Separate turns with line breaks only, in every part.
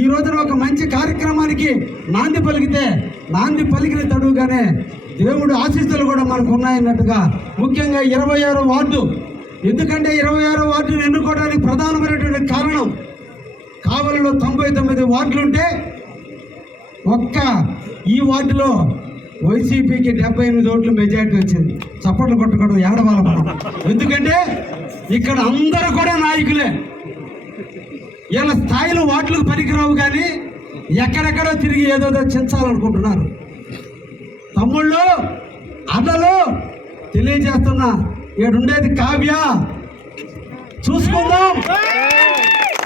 ఈ రోజున ఒక మంచి కార్యక్రమానికి నాంది పలికితే నాంది పలికిన తడువుగానే దేవుడు ఆశీస్సులు కూడా మనకు ఉన్నాయన్నట్టుగా ముఖ్యంగా ఇరవై ఆరో వార్డు. ఎందుకంటే ఇరవై ఆరో వార్డును ఎన్నుకోవడానికి ప్రధానమైనటువంటి కారణం కావలిలో తొంభై తొమ్మిది వార్డులుంటే ఒక్క ఈ వార్డులో వైసీపీకి డెబ్బై ఎనిమిది ఓట్లు మెజార్టీ వచ్చింది. చప్పట్లు కొట్టకూడదు ఏడవాల ఎందుకంటే ఇక్కడ అందరూ కూడా నాయకులే. వీళ్ళ స్థాయిలో వార్డులకు పనికిరావు కానీ ఎక్కడెక్కడో తిరిగి ఏదోదో చించాలనుకుంటున్నారు. తమ్ముళ్ళు అన్నలు తెలియజేస్తున్నా ఏడుండేది కావ్య. చూసుకుందాం.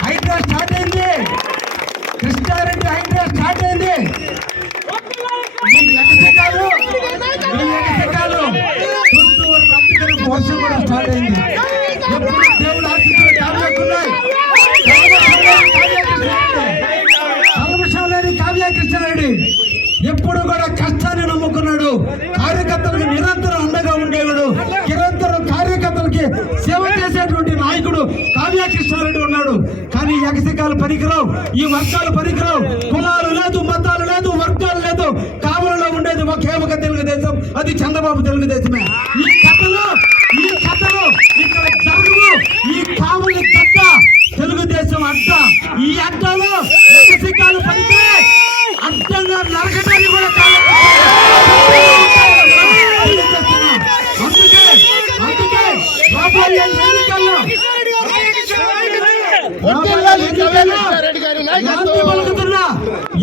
హైడ్రా స్టార్ట్ అయింది. కృష్ణారెడ్డి హైడ్రా స్టార్ట్ అయింది. చూస్తూ వర్షం కూడా స్టార్ట్ అయింది. ఎప్పుడు కూడా కష్టాన్ని నమ్ముకున్నాడు. కార్యకర్తలకు నిరంతరం అండగా ఉండేవాడు. నిరంతరం కార్యకర్తలకి సేవ చేసేటువంటి నాయకుడు కావ్యకృష్ణారెడ్డి ఉన్నాడు. కానీ ఈ ఎగసికాలు పనికిరావు ఈ వర్గాలు పనికిరావు. కులాలు లేదు మతాలు లేదు వర్గాలు లేదు. కావలలో ఉండేది ఒకే ఒక తెలుగుదేశం అది చంద్రబాబు తెలుగుదేశమే. ఈ కథలో ఈ కథలో ఇక్కడ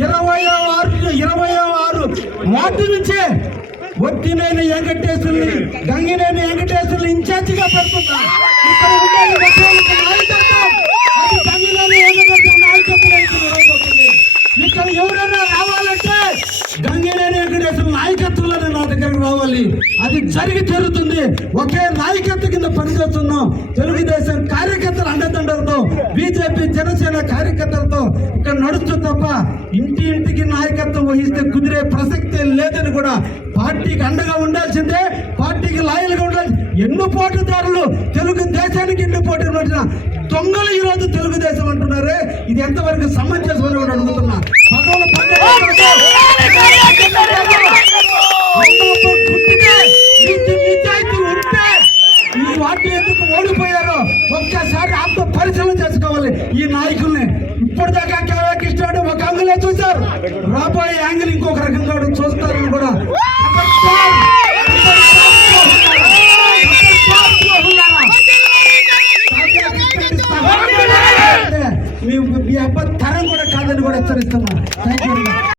ఇరవై ఆరు ఇరవై ఆరు నుంచే వెంకటేశ్వరుని గంగినేని వెంకటేశ్వరుని ఇన్ఛార్జిగా పెడుతున్నా. ఇక్కడ ఎవరైనా రావాలంటే గంగినేని వెంకటేశ్వర నాయకత్వంలోనే నా దగ్గరకు రావాలి. అది జరిగి జరుగుతుంది. ఒకే నాయకత్వం కింద పనిచేస్తున్నాం. తెలుగుదేశం అండదండలతో బీజేపీ జనసేన కార్యకర్తలతో ఇక్కడ నడుస్తూ తప్ప ఇంటి ఇంటికి నాయకత్వం వహిస్తే కుదిరే ప్రసక్తే లేదని కూడా పార్టీకి అండగా ఉండాల్సిందే పార్టీకి లాయల్గా ఉండాల్సి ఎన్నో పోటీదారులు తెలుగు దేశానికి ఎన్ని పోటీ వచ్చిన దొంగలు ఈ రోజు తెలుగుదేశం అంటున్నారే. ఇది ఎంతవరకు సమంజసం అని అడుగుతున్నా. నిజాయితీ ఉంటే ఈ వాటి ఎందుకు ఓడిపోయారో ఒక్కసారి ఆత్మ పరిశీలన చేసుకోవాలి ఈ నాయకుల్ని ఇప్పటిదాకా కేవలం కృష్ణుడు ఒక అంగులే చూశారు. రాబోయే యాంగిల్ ఇంకొక రకంగా చూస్తారని కూడా మీ అబ్బాయి తరం కూడా కాదని కూడా హెచ్చరిస్తున్నా థ్యాంక్ యూ